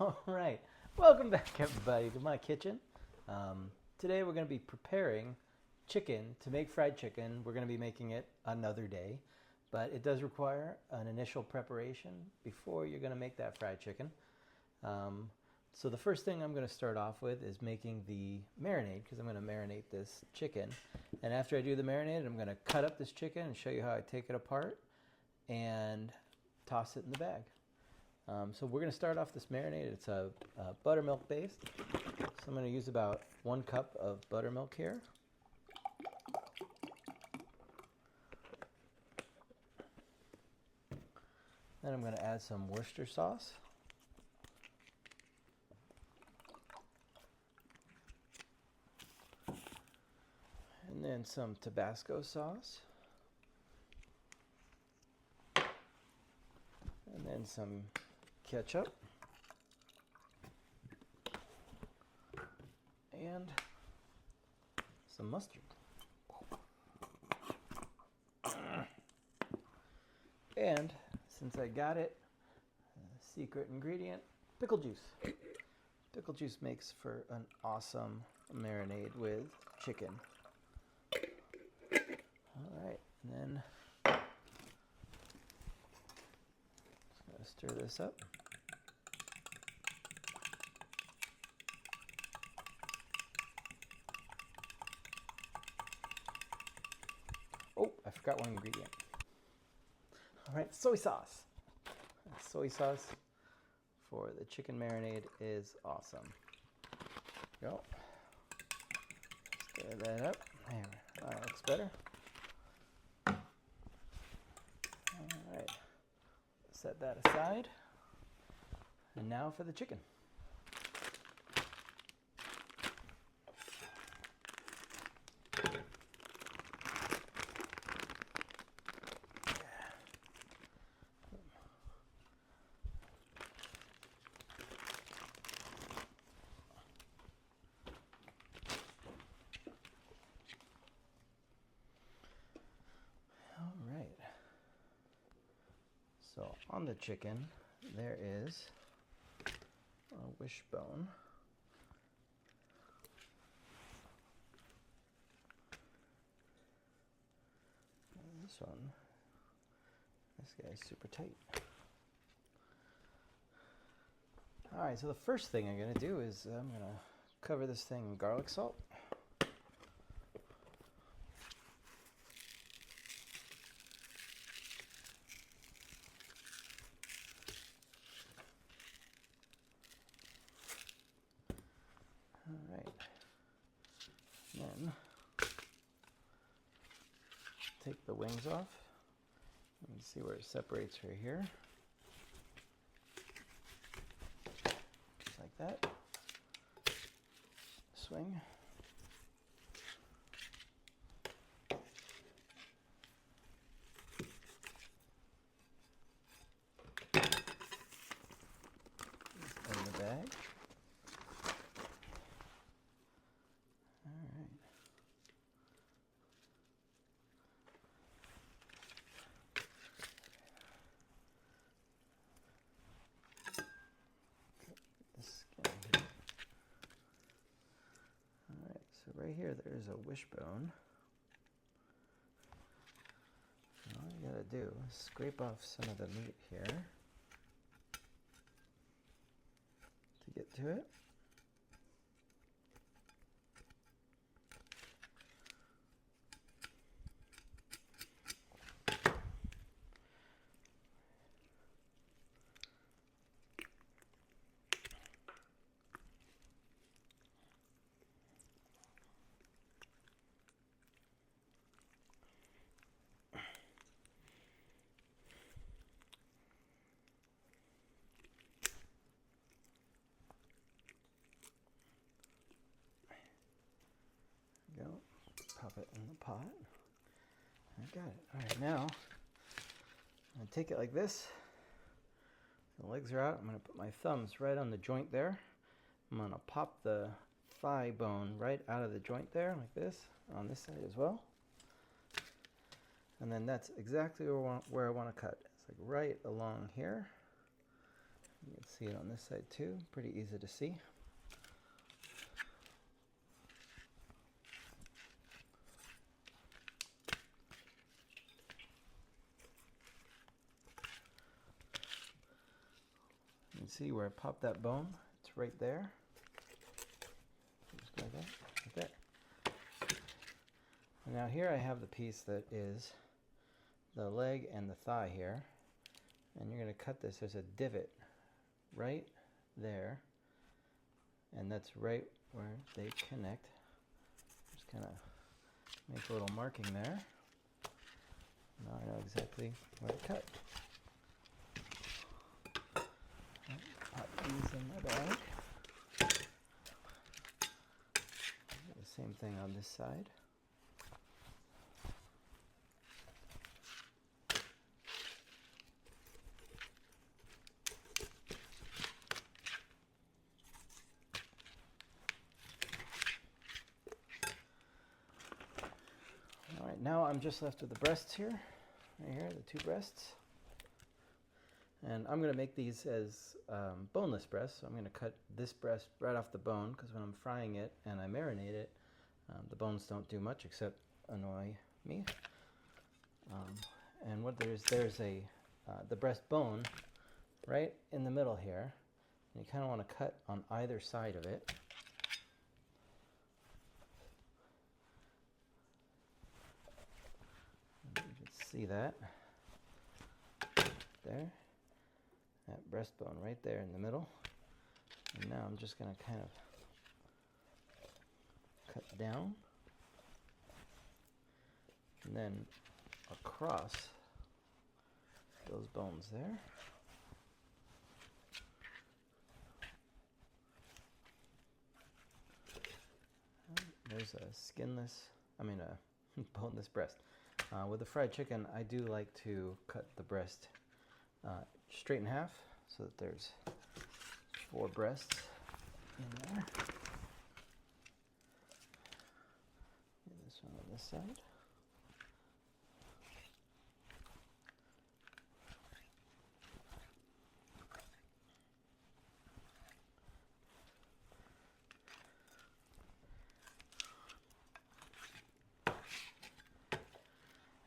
All right, welcome back everybody to my kitchen. Today we're going to be preparing chicken to make fried chicken. We're going to be making it another day, but it does require an initial preparation before you're going to make that fried chicken. So the first thing I'm going to start off with is making the marinade, because I'm going to marinate this chicken. And after I do the marinade, I'm going to cut up this chicken and show you how I take it apart and toss it in the bag. So we're going to start off this marinade. It's a buttermilk based. So I'm going to use about 1 cup of buttermilk here. Then I'm going to add some Worcestershire sauce. And then some Tabasco sauce. And then some ketchup. And some mustard. And since I got it, secret ingredient, pickle juice. Pickle juice makes for an awesome marinade with chicken. All right, and then just gonna stir this up. Oh, I forgot one ingredient. All right, soy sauce. Soy sauce for the chicken marinade is awesome. Go. Stir that up. There, that looks better. All right, set that aside. And now for the chicken. All right. So on the chicken, there is a wishbone. And this guy's super tight. All right, so the first thing I'm gonna do is I'm gonna cover this thing in garlic salt. All right, then take the wings off. You can see where it separates right here. Just like that. Swing. In the bag. All right. This skin here. All right, so right here there's a wishbone. All you gotta do is scrape off some of the meat here to get to it. Go, pop it in the pot. I got it. All right, now I'm gonna take it like this. The legs are out. I'm gonna put my thumbs right on the joint there. I'm gonna pop the thigh bone right out of the joint there, like this, on this side as well. And then that's exactly where I want to cut. It's like right along here. You can see it on this side too, pretty easy to see. You can see where I popped that bone, it's right there. Just like that, like that. And now here I have the piece that is the leg and the thigh here, and you're going to cut this. There's a divot right there, and that's right where they connect. Just kind of make a little marking there. Now I know exactly where to cut. Pop these in my bag. Do the same thing on this side. Alright, now I'm just left with the breasts here. Right here, the two breasts. And I'm going to make these as boneless breasts. So I'm going to cut this breast right off the bone, because when I'm frying it and I marinate it, the bones don't do much except annoy me. And what there's a the breast bone right in the middle here. And you kind of want to cut on either side of it. You can see that there. That breastbone right there in the middle. And now I'm just going to kind of cut down and then across those bones there. There's a boneless breast. With the fried chicken, I do like to cut the breast straight in half, so that there's 4 breasts in there. This one on this side.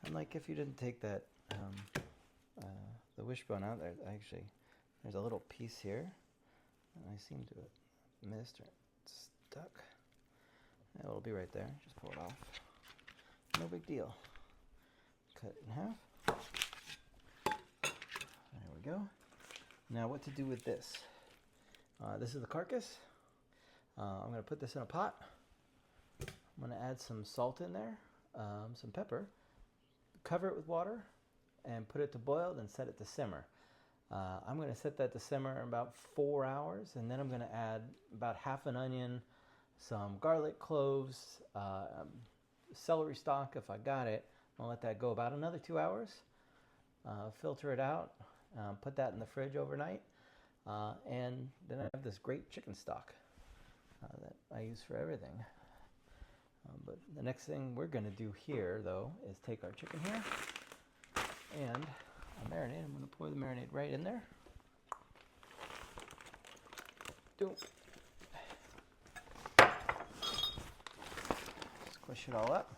And like if you didn't take that the wishbone out there, actually there's a little piece here, and I seem to have missed or stuck. It'll be right there. Just pull it off. No big deal. Cut it in half. There we go. Now what to do with this? This is the carcass. I'm going to put this in a pot. I'm going to add some salt in there, some pepper, cover it with water, and put it to boil, then set it to simmer. I'm going to set that to simmer in about 4 hours, and then I'm going to add about half an onion, some garlic cloves, celery stalk if I got it. I'll let that go about another 2 hours. Filter it out, put that in the fridge overnight, and then I have this great chicken stock that I use for everything. But the next thing we're going to do here, though, is take our chicken here and a marinade. I'm going to pour the marinade right in there. Squish it all up.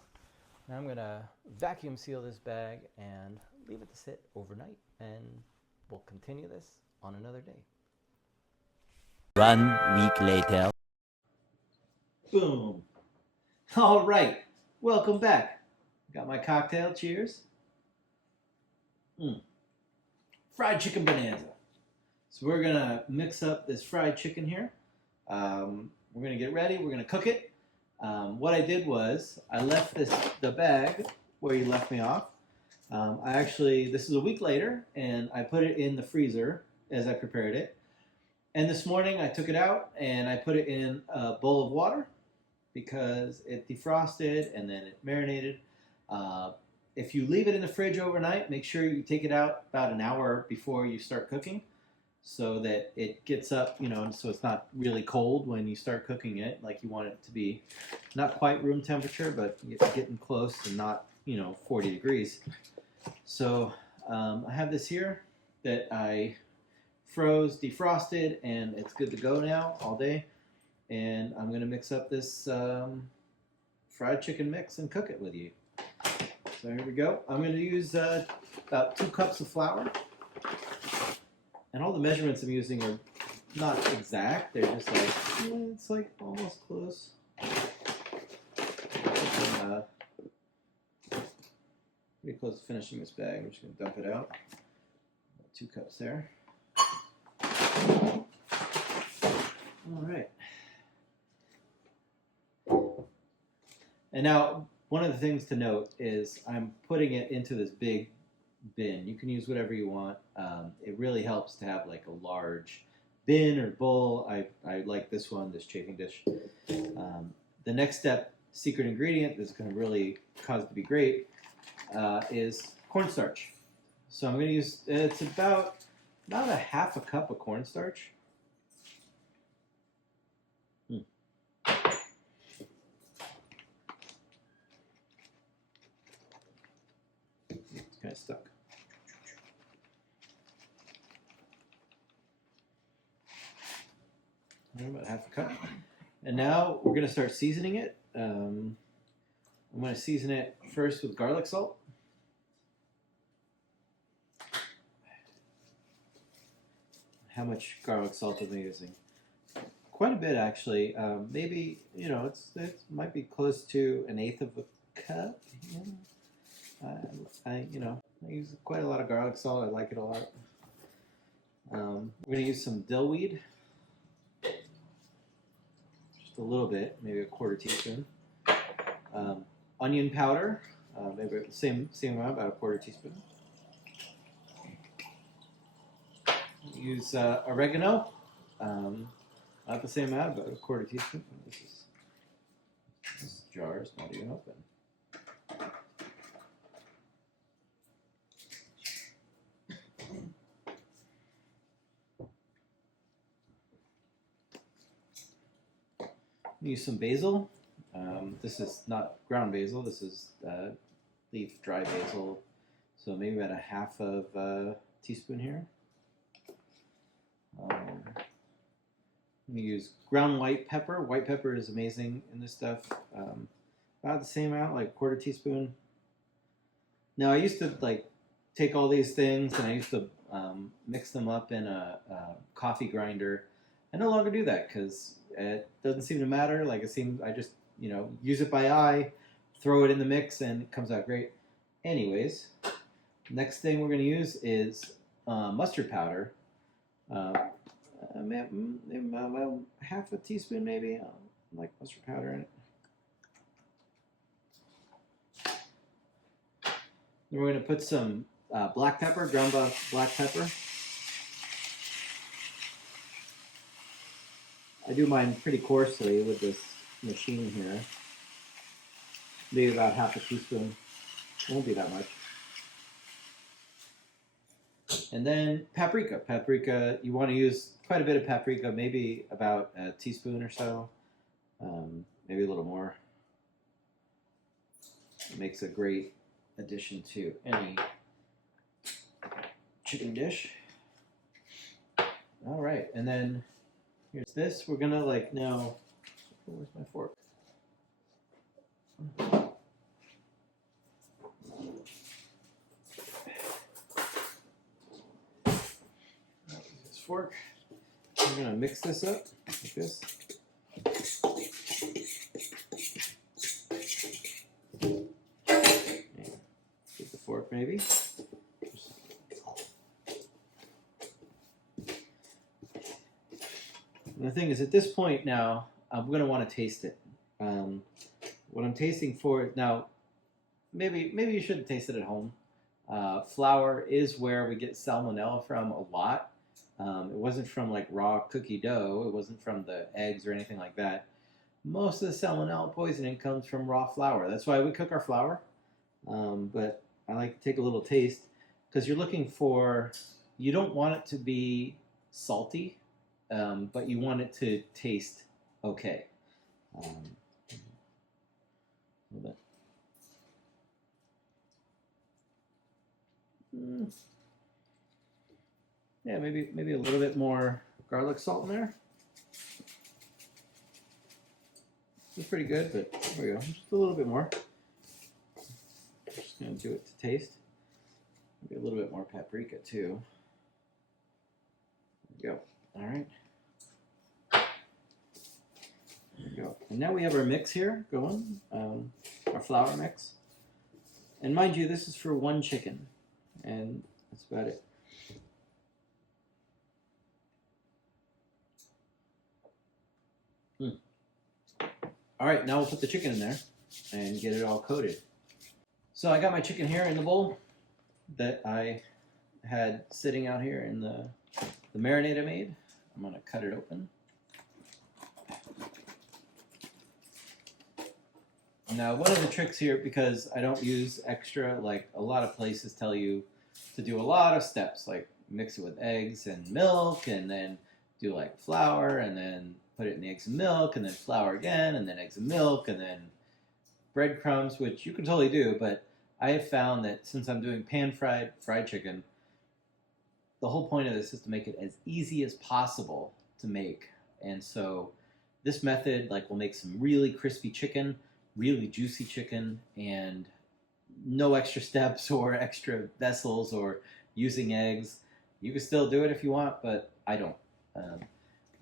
Now I'm going to vacuum seal this bag and leave it to sit overnight, and we'll continue this on another day. 1 week later. Boom. All right, welcome back. Got my cocktail, cheers. Fried chicken bonanza. So we're gonna mix up this fried chicken here. We're gonna get ready, we're gonna cook it. What I did was, I left the bag where you left me off. This is a week later, and I put it in the freezer as I prepared it. And this morning I took it out and I put it in a bowl of water, because it defrosted and then it marinated. If you leave it in the fridge overnight, make sure you take it out about an hour before you start cooking, so that it gets up, so it's not really cold when you start cooking it, like you want it to be. Not quite room temperature, but getting close and not, 40 degrees. So I have this here that I froze, defrosted, and it's good to go now all day. And I'm going to mix up this fried chicken mix and cook it with you. So here we go. I'm going to use about 2 cups of flour. And all the measurements I'm using are not exact. They're just like, it's like almost close. Pretty close to finishing this bag. I'm just going to dump it out. 2 cups there. All right. And now, one of the things to note is I'm putting it into this big bin. You can use whatever you want. It really helps to have like a large bin or bowl. I like this one, this chafing dish. The next step, secret ingredient that's going to really cause it to be great, is cornstarch. So I'm going to use, it's about a half a cup of cornstarch. It's kind of stuck. About half a cup. And now we're going to start seasoning it. I'm going to season it first with garlic salt. How much garlic salt am I using? Quite a bit, actually. Maybe, you know, it might be close to 1/8 of a cup. Yeah. I use quite a lot of garlic salt. I like it a lot. We're going to use some dill weed. Just a little bit, maybe a 1/4 teaspoon. Onion powder, maybe the same amount, about a 1/4 teaspoon. Use oregano, not the same amount, but a 1/4 teaspoon. This jar is not even open. Use some basil. This is not ground basil. This is leaf dry basil. So maybe about a 1/2 of a teaspoon here. I'm going to use ground white pepper. White pepper is amazing in this stuff. About the same amount, like a 1/4 teaspoon. Now I used to like take all these things and I used to mix them up in a coffee grinder. I no longer do that because it doesn't seem to matter. Like I just use it by eye, throw it in the mix, and it comes out great. Anyways, next thing we're going to use is mustard powder. About 1/2 teaspoon maybe. I like mustard powder in it. Then we're going to put some black pepper, ground black pepper. I do mine pretty coarsely with this machine here. Maybe about 1/2 teaspoon. Won't be that much. And then paprika. Paprika, you want to use quite a bit of paprika, maybe about a teaspoon or so. Maybe a little more. It makes a great addition to any chicken dish. All right, and then here's this. We're gonna now. Where's my fork? This fork. We're gonna mix this up like this. Get the fork maybe. And the thing is, at this point now, I'm going to want to taste it. What I'm tasting for now, maybe you shouldn't taste it at home. Flour is where we get salmonella from a lot. It wasn't from like raw cookie dough. It wasn't from the eggs or anything like that. Most of the salmonella poisoning comes from raw flour. That's why we cook our flour. But I like to take a little taste because you're looking for, you don't want it to be salty, but you want it to taste okay. A little bit. Yeah, maybe a little bit more garlic salt in there. It's pretty good, but there we go. Just a little bit more. Just gonna do it to taste. Maybe a little bit more paprika too. There we go. All right. There we go. And now we have our mix here going, our flour mix. And mind you, this is for one chicken, and that's about it. All right, now we'll put the chicken in there and get it all coated. So I got my chicken here in the bowl that I had sitting out here in the marinade I made. I'm gonna cut it open. Now, one of the tricks here, because I don't use extra, like a lot of places tell you to do a lot of steps, like mix it with eggs and milk, and then do like flour, and then put it in the eggs and milk, and then flour again, and then eggs and milk, and then breadcrumbs, which you can totally do, but I have found that since I'm doing pan-fried fried chicken, the whole point of this is to make it as easy as possible to make. And so this method will make some really crispy chicken, really juicy chicken, and no extra steps or extra vessels or using eggs. You can still do it if you want, but I don't.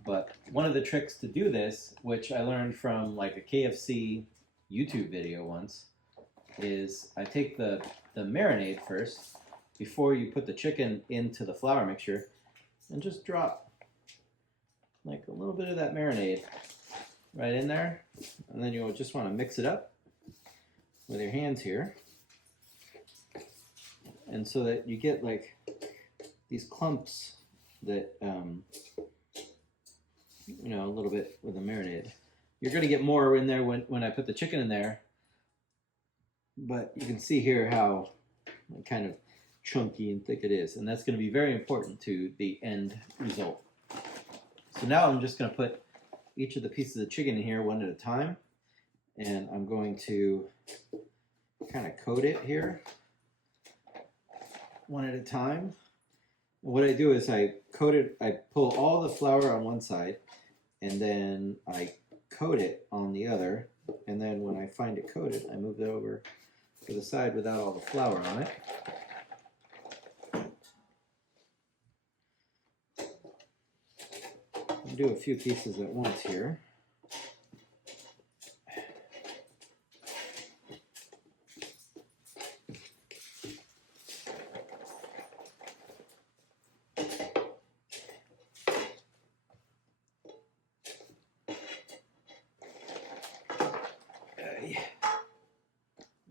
But one of the tricks to do this, which I learned from like a KFC YouTube video once, is I take the marinade first before you put the chicken into the flour mixture, and just drop like a little bit of that marinade right in there, and then you'll just want to mix it up with your hands here, and so that you get like these clumps that you know, a little bit with the marinade. You're going to get more in there when I put the chicken in there, but you can see here how kind of chunky and thick it is, and that's going to be very important to the end result. So now I'm just going to put each of the pieces of chicken in here one at a time, and I'm going to kind of coat it here one at a time. And what I do is I coat it, I pull all the flour on one side, and then I coat it on the other, and then when I find it coated, I move it over to the side without all the flour on it. I'll do a few pieces at once here.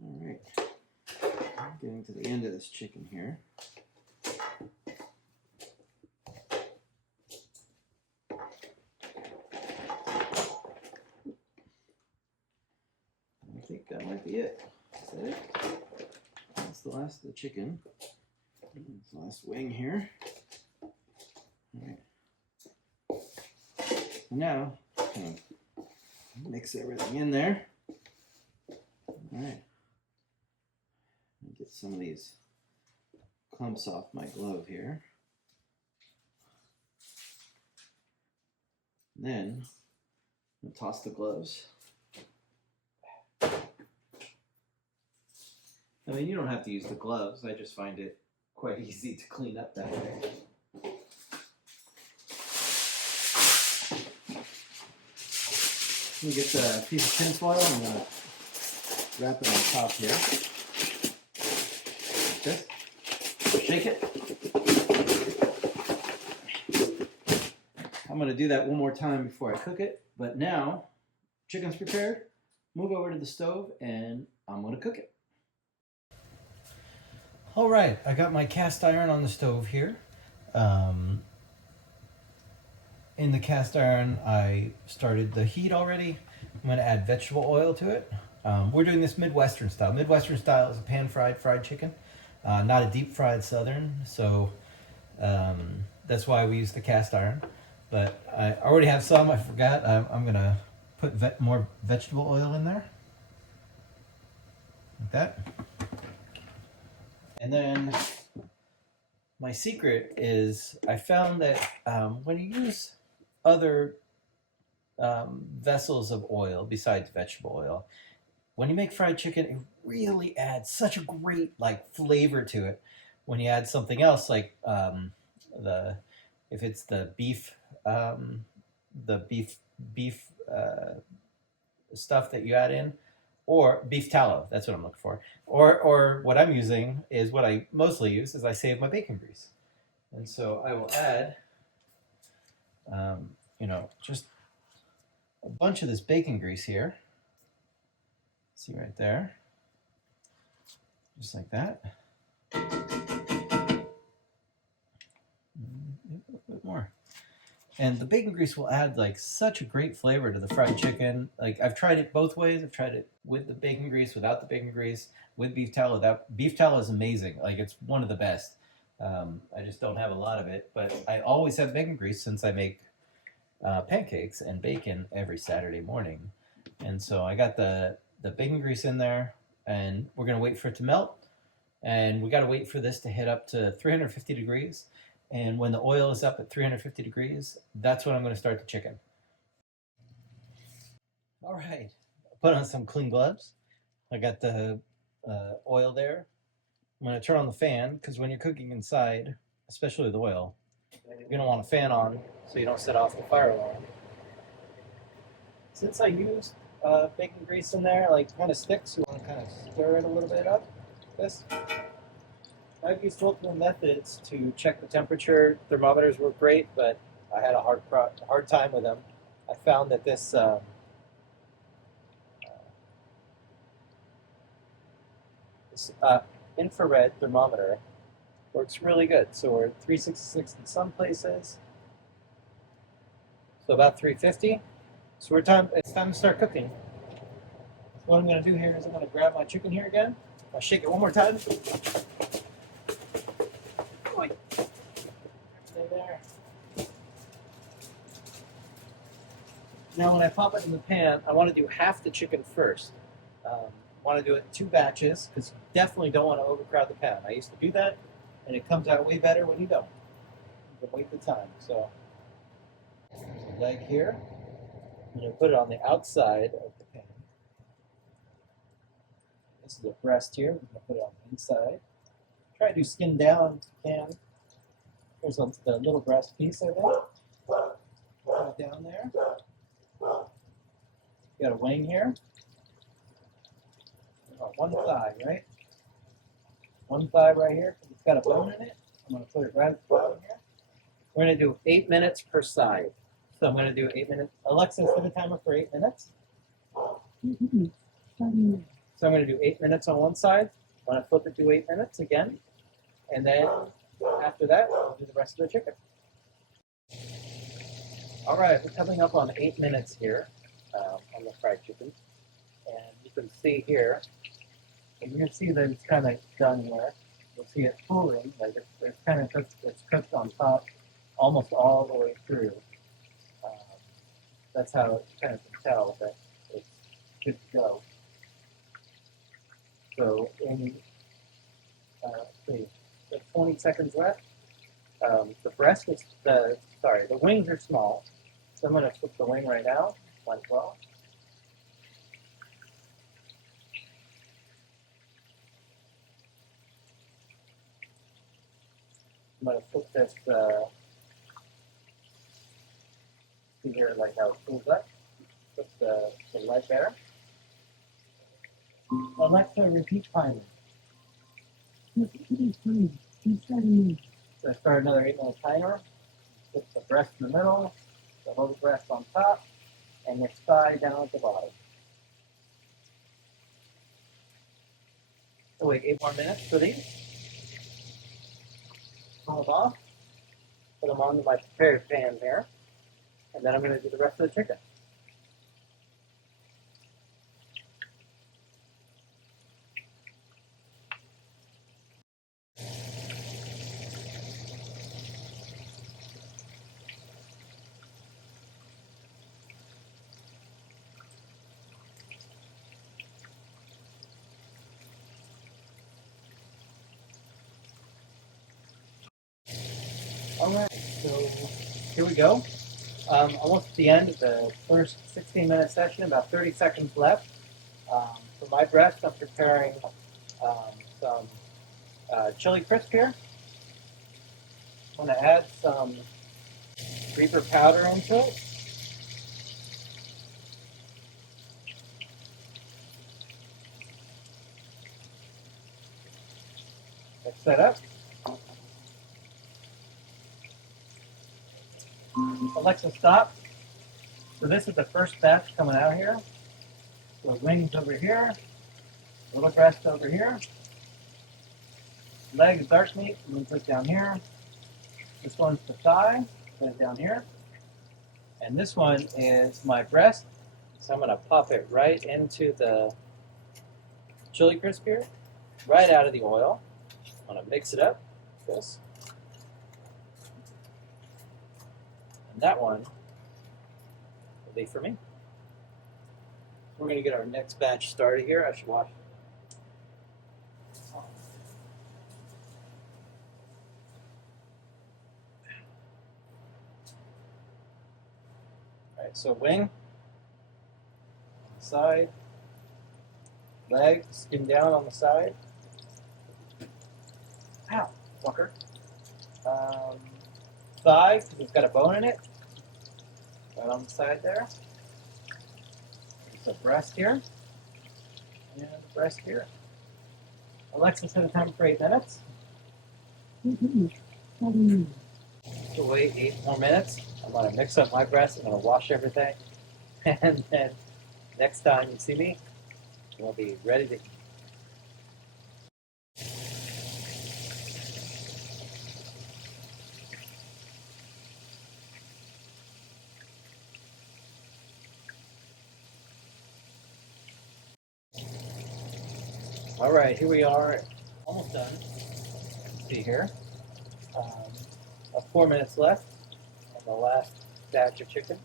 Alright, getting to the end of this chicken here. I think that might be it. Is that it? That's the last of the chicken. That's the last wing here. Alright. Now, kind of mix everything in there. Alright. Get some of these clumps off my glove here. And then I'm going to toss the gloves. I mean, you don't have to use the gloves. I just find it quite easy to clean up that way. Let me get a piece of tin foil. I'm going to wrap it on top here. Like this. Shake it. I'm going to do that one more time before I cook it. But now, chicken's prepared. Move over to the stove and I'm going to cook it. All right, I got my cast iron on the stove here. In the cast iron, I started the heat already. I'm going to add vegetable oil to it. We're doing this Midwestern style. Midwestern style is a pan-fried fried chicken, not a deep-fried Southern. So that's why we use the cast iron. But I already have some. I forgot. I'm going to put more vegetable oil in there, like that. And then I'm My secret is I found that when you use other vessels of oil besides vegetable oil, when you make fried chicken, it really adds such a great like flavor to it. When you add something else like the if it's the beef stuff that you add in, or beef tallow. That's what I'm looking for. Or what I'm using is what I mostly use is I save my bacon grease, and so I will add, just a bunch of this bacon grease here. See right there, just like that. A little bit more. And the bacon grease will add like such a great flavor to the fried chicken. Like I've tried it both ways. I've tried it with the bacon grease, without the bacon grease, with beef tallow. That beef tallow is amazing. Like it's one of the best. I just don't have a lot of it, but I always have bacon grease since I make pancakes and bacon every Saturday morning. And so I got the bacon grease in there, and we're gonna wait for it to melt. And we got to wait for this to hit up to 350 degrees. And when the oil is up at 350 degrees, that's when I'm going to start the chicken. All right, put on some clean gloves. I got the oil there. I'm going to turn on the fan because when you're cooking inside, especially with oil, you're going to want a fan on so you don't set off the fire alarm. Since I used bacon grease in there, like kind of sticks, you want to kind of stir it a little bit up. This. I've used multiple methods to check the temperature. Thermometers work great, but I had a hard time with them. I found that this infrared thermometer works really good. So we're at 366 in some places, so about 350. So it's time to start cooking. So what I'm going to do here is I'm going to grab my chicken here again. I'll shake it one more time. There. Now when I pop it in the pan, I want to do half the chicken first. I want to do it in 2 batches because you definitely don't want to overcrowd the pan. I used to do that, and it comes out way better when you don't. You can wait the time. So there's the leg here. I'm going to put it on the outside of the pan. This is the breast here. I'm going to put it on the inside. Try to do skin down if you can. Here's the little breast piece, I think. Put it down there. You got a wing here. One thigh, right? One thigh right here. It's got a bone in it. I'm going to put it right at the bottom here. We're going to do 8 minutes per side. So I'm going to do 8 minutes. Alexa, set a timer for 8 minutes. So I'm going to do 8 minutes on one side. I'm going to flip it to 8 minutes again. And then after that, we'll do the rest of the chicken. All right, we're coming up on 8 minutes here on the fried chicken. And you can see here, and you can see that it's kind of done here. You'll see it cooling, like it's kind of cooked on top almost all the way through. That's how you kind of can tell that it's good to go. So in, see, there's 20 seconds left. The wings are small, so I'm going to flip the wing right now. 112. I'm going to flip this. See here, like how it pulls up. Put the leg there. Alexa, repeat timer. So start another 8 minute timer. Put the breast in the middle, the whole breast on top, and your thigh down at the bottom. So wait 8 more minutes for these. Pull them off. Put them onto my prepared pan here. And then I'm going to do the rest of the chicken. So here we go. Almost at the end of the first 16-minute session, about 30 seconds left. For my breast, I'm preparing some chili crisp here. I'm going to add some reaper powder into it. Mix that up. Alexa, stop. So this is the first batch coming out here. So wings over here, little breast over here, leg is dark meat, I'm going to put it down here. This one's the thigh, put it down here. And this one is my breast. So I'm going to pop it right into the chili crisp here, right out of the oil. I'm going to mix it up like this. And that one will be for me. We're going to get our next batch started here. I should wash it. All right, so wing, on the side, leg, skin down on the side. Ow, fucker. Thigh, because it's got a bone in it, right on the side there. The breast here, and the breast here. Alexa, set a timer for 8 minutes. So wait 8 more minutes. I'm going to mix up my breast. I'm going to wash everything. And then next time you see me, we'll be ready to eat. All right, here we are, almost done. See here, 4 minutes left on the last batch of chicken.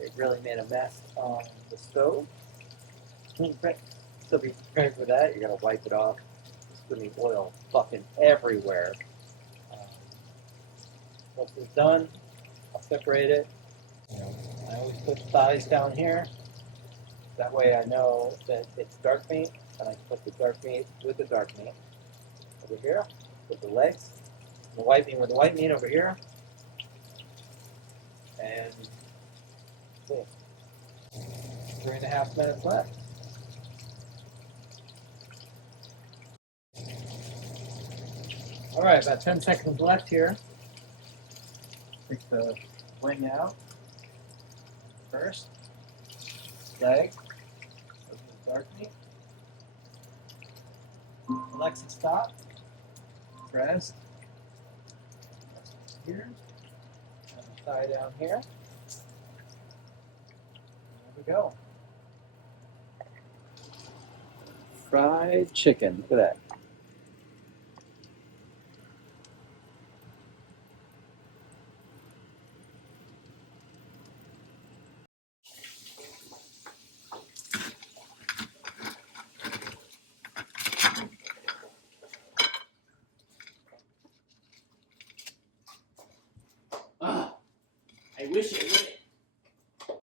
It really made a mess on the stove. So be prepared for that. You're gonna wipe it off. There's gonna be oil fucking everywhere. Once it's done, I'll separate it. I always put the thighs down here. That way I know that it's dark meat. And I put the dark meat with the dark meat over here, with the legs, the white meat with the white meat over here, and 3.5 minutes left. All right, about 10 seconds left here. Take the wing out first, leg, the dark meat. Alexa, stop. Breast. Here. And thigh down here. There we go. Fried chicken. Look at that.